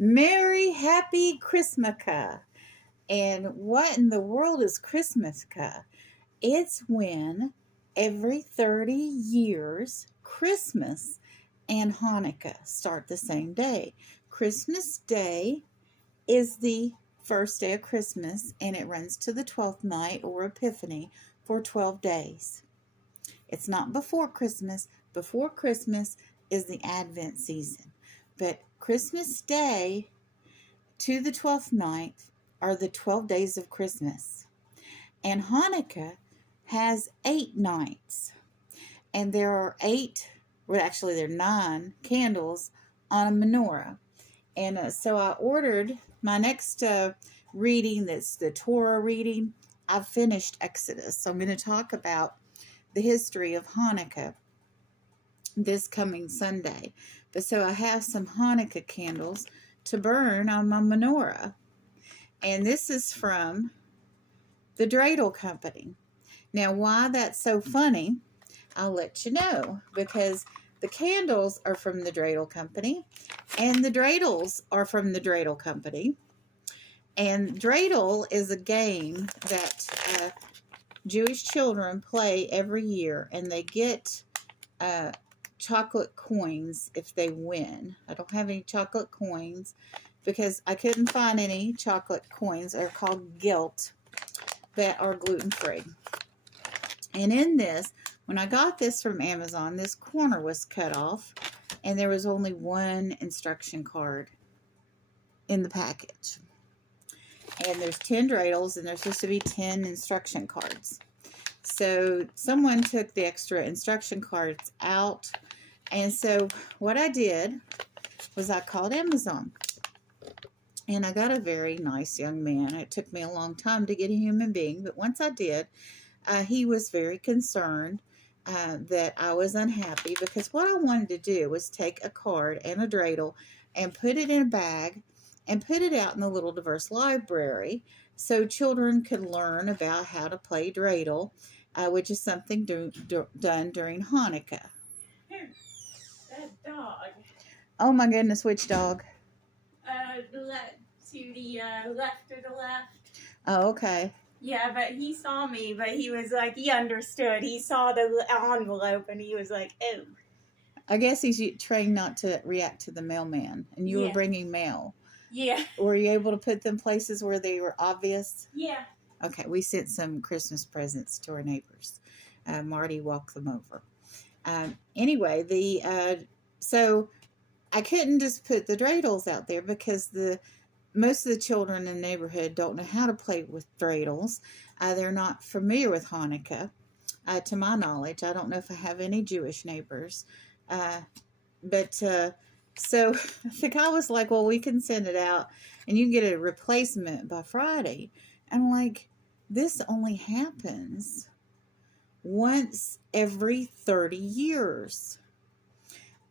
Merry, happy Christmunakah. And what in the world is Christmunakah? It's when every 30 years, Christmas and Hanukkah start the same day. Christmas Day is the first day of Christmas, and it runs to the 12th night or Epiphany for 12 days. It's not before Christmas. Before Christmas is the Advent season. But Christmas Day to the 12th night are the 12 days of Christmas. And Hanukkah has 8 nights. And there are 9 candles on a menorah. And so I ordered my next reading, that's the Torah reading. I've finished Exodus. So I'm going to talk about the history of Hanukkah this coming Sunday. But so I have some Hanukkah candles to burn on my menorah. And this is from the Dreidel Company. Now, why that's so funny, I'll let you know. Because the candles are from the Dreidel Company, and the dreidels are from the Dreidel Company. And dreidel is a game that Jewish children play every year, and they get chocolate coins if they win. I don't have any chocolate coins because I couldn't find any chocolate coins. They're called Gelt that are gluten-free. And in this, when I got this from Amazon, this corner was cut off, and there was only one instruction card in the package. And there's 10 dreidels, and there's supposed to be 10 instruction cards. So someone took the extra instruction cards out. And so what I did was I called Amazon. And I got a very nice young man. It took me a long time to get a human being, but once I did, he was very concerned that I was unhappy, because what I wanted to do was take a card and a dreidel and put it in a bag and put it out in the Little Diverse Library so children could learn about how to play dreidel, which is something done during Hanukkah. That dog. Oh my goodness, which dog? To the left of the left. Oh, okay. Yeah, but he saw me, but he was like, he understood. He saw the envelope, and he was like, oh. I guess he's trained not to react to the mailman, and you were bringing mail. Yeah. Were you able to put them places where they were obvious? Yeah. Okay, we sent some Christmas presents to our neighbors. Marty walked them over. Anyway, so I couldn't just put the dreidels out there because most of the children in the neighborhood don't know how to play with dreidels. They're not familiar with Hanukkah, to my knowledge. I don't know if I have any Jewish neighbors. So the guy was like, well, we can send it out and you can get a replacement by Friday. And I'm like, this only happens once every 30 years.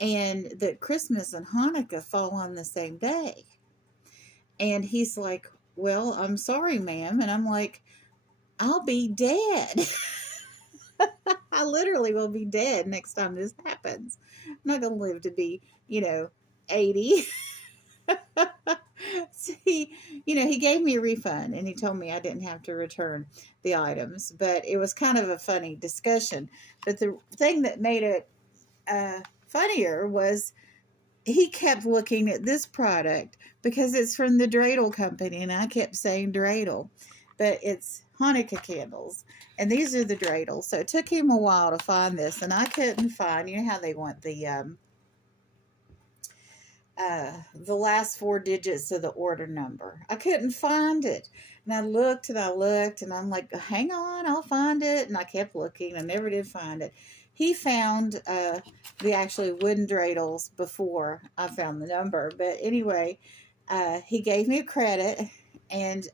And that Christmas and Hanukkah fall on the same day. And he's like, well, I'm sorry, ma'am. And I'm like, I'll be dead. I literally will be dead next time this happens. I'm not going to live to be, 80. So he gave me a refund, and he told me I didn't have to return the items. But it was kind of a funny discussion. But the thing that made it funnier was he kept looking at this product because it's from the Dreidel Company, and I kept saying dreidel, but it's Hanukkah candles, and these are the dreidels. So it took him a while to find this, and I couldn't find, you know how they want the last 4 digits of the order number. I couldn't find it, and I looked, and I'm like, hang on, I'll find it, and I kept looking. I never did find it. He found the actually wooden dreidels before I found the number. But anyway, he gave me a credit, and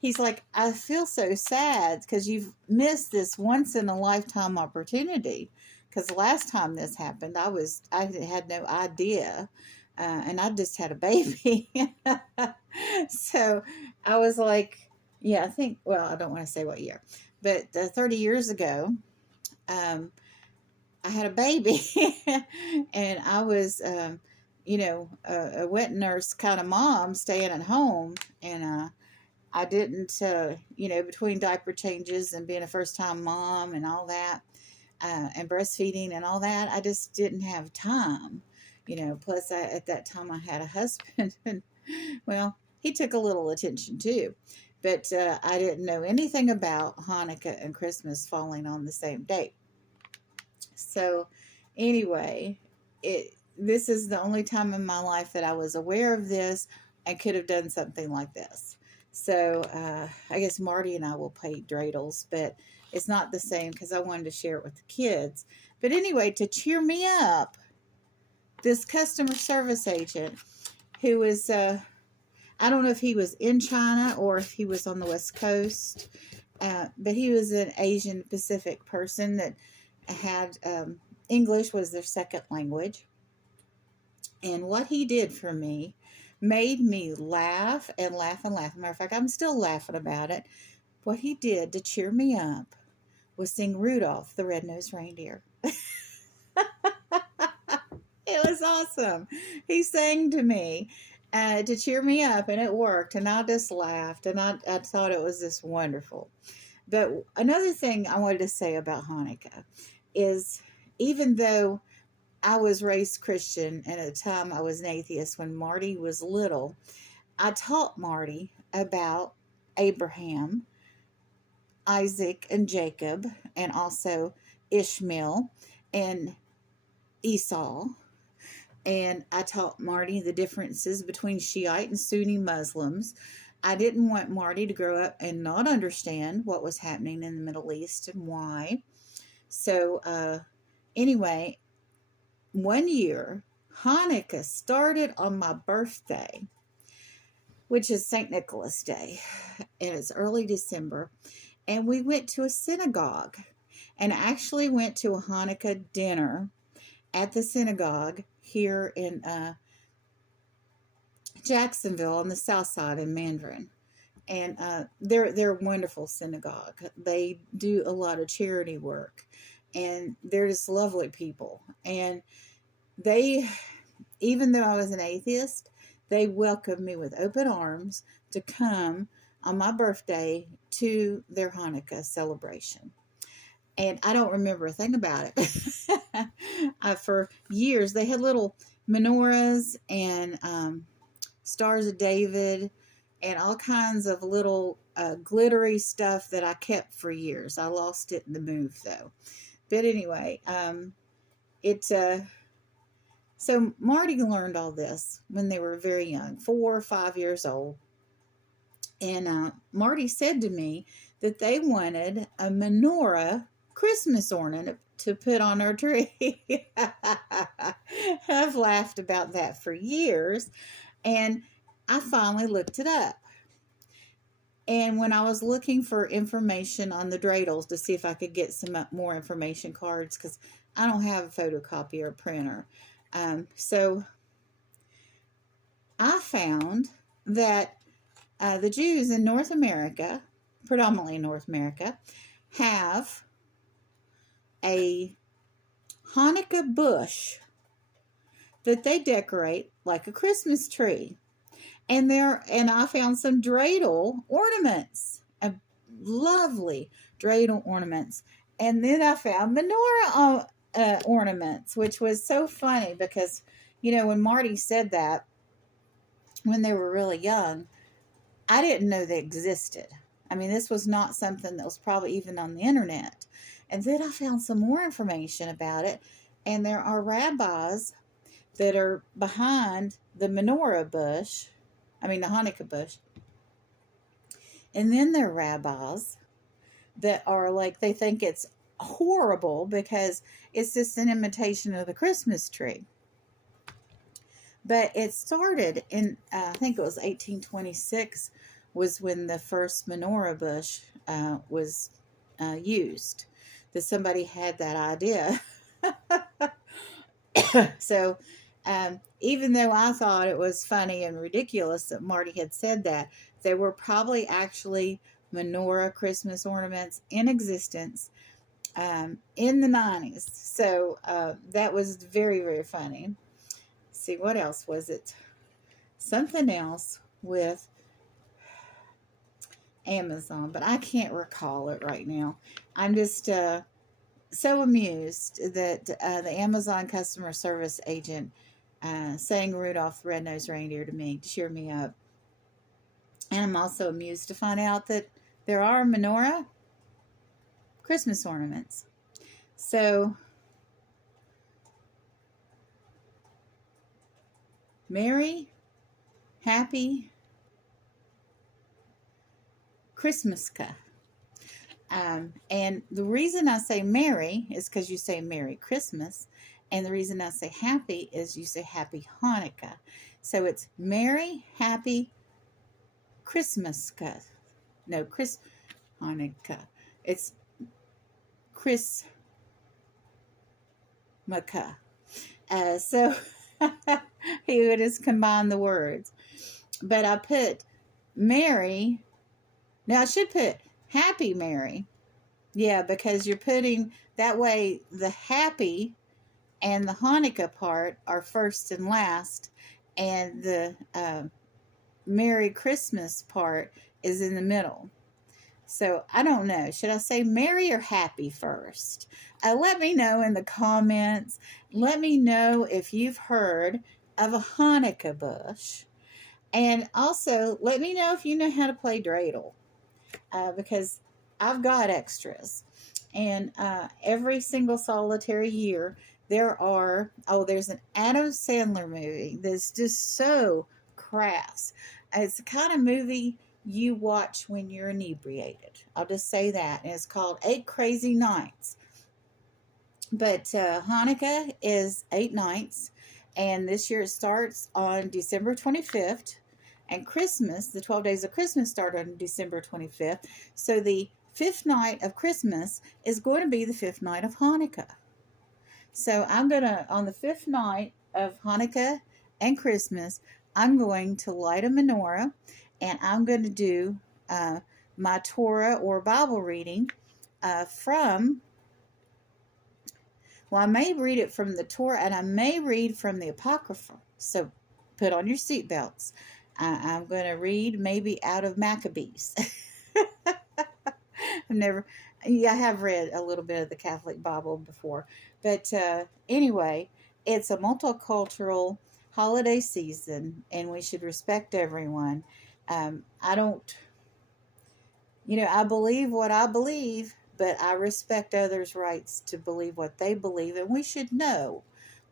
he's like, I feel so sad because you've missed this once-in-a-lifetime opportunity. Because the last time this happened, I had no idea, and I just had a baby. So I was like, yeah, I don't want to say what year, but 30 years ago, I had a baby, and I was a wet nurse kind of mom staying at home. And I didn't, between diaper changes and being a first time mom and all that, and breastfeeding and all that, I just didn't have time. Plus at that time I had a husband, and well, he took a little attention too. But I didn't know anything about Hanukkah and Christmas falling on the same date. So anyway, this is the only time in my life that I was aware of this and could have done something like this. So I guess Marty and I will play dreidels, but it's not the same because I wanted to share it with the kids. But anyway, to cheer me up, this customer service agent who was, I don't know if he was in China or if he was on the West Coast, but he was an Asian Pacific person that had English was their second language. And what he did for me made me laugh and laugh and laugh. Matter of fact, I'm still laughing about it. What he did to cheer me up was sing Rudolph the Red-Nosed Reindeer. It was awesome. He sang to me to cheer me up, and it worked. And I just laughed, and I thought it was just wonderful. But another thing I wanted to say about Hanukkah is, even though I was raised Christian, and at the time I was an atheist when Marty was little, I taught Marty about Abraham, Isaac, and Jacob, and also Ishmael and Esau. And I taught Marty the differences between Shiite and Sunni Muslims. I didn't want Marty to grow up and not understand what was happening in the Middle East and why. So anyway, one year, Hanukkah started on my birthday, which is St. Nicholas Day, and it's early December, and we went to a synagogue, and actually went to a Hanukkah dinner at the synagogue here in Jacksonville on the south side in Mandarin. And they're a wonderful synagogue. They do a lot of charity work, and they're just lovely people. And they, even though I was an atheist, they welcomed me with open arms to come on my birthday to their Hanukkah celebration. And I don't remember a thing about it. For years, they had little menorahs and Stars of David and all kinds of little glittery stuff that I kept for years. I lost it in the move, though. But anyway, so Marty learned all this when they were very young, 4 or 5 years old. And Marty said to me that they wanted a menorah Christmas ornament to put on our tree. I've laughed about that for years. And I finally looked it up. And when I was looking for information on the dreidels to see if I could get some more information cards, because I don't have a photocopier or printer. So I found that the Jews in North America, predominantly North America, have a Hanukkah bush that they decorate like a Christmas tree. And I found some dreidel ornaments, lovely dreidel ornaments. And then I found menorah ornaments, which was so funny because, when Marty said that when they were really young, I didn't know they existed. I mean, this was not something that was probably even on the internet. And then I found some more information about it. And there are rabbis that are behind the menorah bush. The Hanukkah bush. And then there are rabbis that are like, they think it's horrible because it's just an imitation of the Christmas tree. But it started in, I think it was 1826 was when the first menorah bush was used. That somebody had that idea. So, even though I thought it was funny and ridiculous that Marty had said that, there were probably actually menorah Christmas ornaments in existence in the 90s. So that was very, very funny. see, what else was it? Something else with Amazon, but I can't recall it right now. I'm just so amused that the Amazon customer service agent sang Rudolph the Red-Nosed Reindeer to me to cheer me up. And I'm also amused to find out that there are menorah Christmas ornaments. So, Merry, Happy Christmunakah. And the reason I say Merry is because you say Merry Christmas. And the reason I say Happy is you say Happy Hanukkah. So it's Merry, Happy Christmunakah. No, Chris Hanukkah. It's Christmunakah. So he would just combine the words. But I put Mary. Now I should put Happy Mary. Yeah, because you're putting that way the happy and the Hanukkah part are first and last, and the Merry Christmas part is in the middle. So I don't know. Should I say Merry or Happy first? Let me know in the comments. Let me know if you've heard of a Hanukkah bush. And also, let me know if you know how to play dreidel. Because I've got extras. And every single solitary year, there's an Adam Sandler movie that's just so crass. It's the kind of movie you watch when you're inebriated. I'll just say that. And it's called 8 Crazy Nights. But Hanukkah is 8 nights. And this year it starts on December 25th. And Christmas, the 12 days of Christmas start on December 25th. So the 5th night of Christmas is going to be the 5th night of Hanukkah. So I'm going to, on the 5th night of Hanukkah and Christmas, I'm going to light a menorah. And I'm going to do my Torah or Bible reading from, well, I may read it from the Torah and I may read from the Apocrypha. So put on your seatbelts. I'm going to read maybe out of Maccabees. I have read a little bit of the Catholic Bible before. But anyway, it's a multicultural holiday season and we should respect everyone. I believe what I believe, but I respect others' rights to believe what they believe, and we should know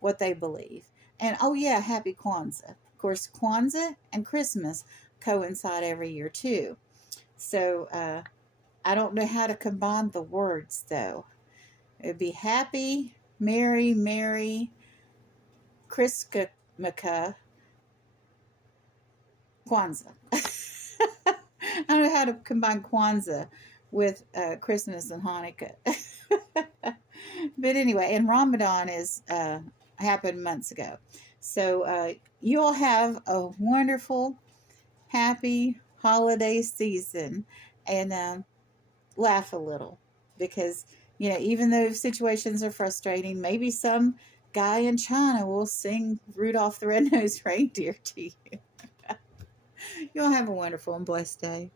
what they believe. And, oh yeah, happy Kwanzaa. Of course, Kwanzaa and Christmas coincide every year, too. So, I don't know how to combine the words, though. It would be happy, merry, Christmunakah, Kwanzaa. I don't know how to combine Kwanzaa with Christmas and Hanukkah. But anyway, and Ramadan happened months ago. So you all have a wonderful, happy holiday season, and laugh a little because, even though situations are frustrating, maybe some guy in China will sing Rudolph the Red-Nosed Reindeer to you. You'll have a wonderful and blessed day.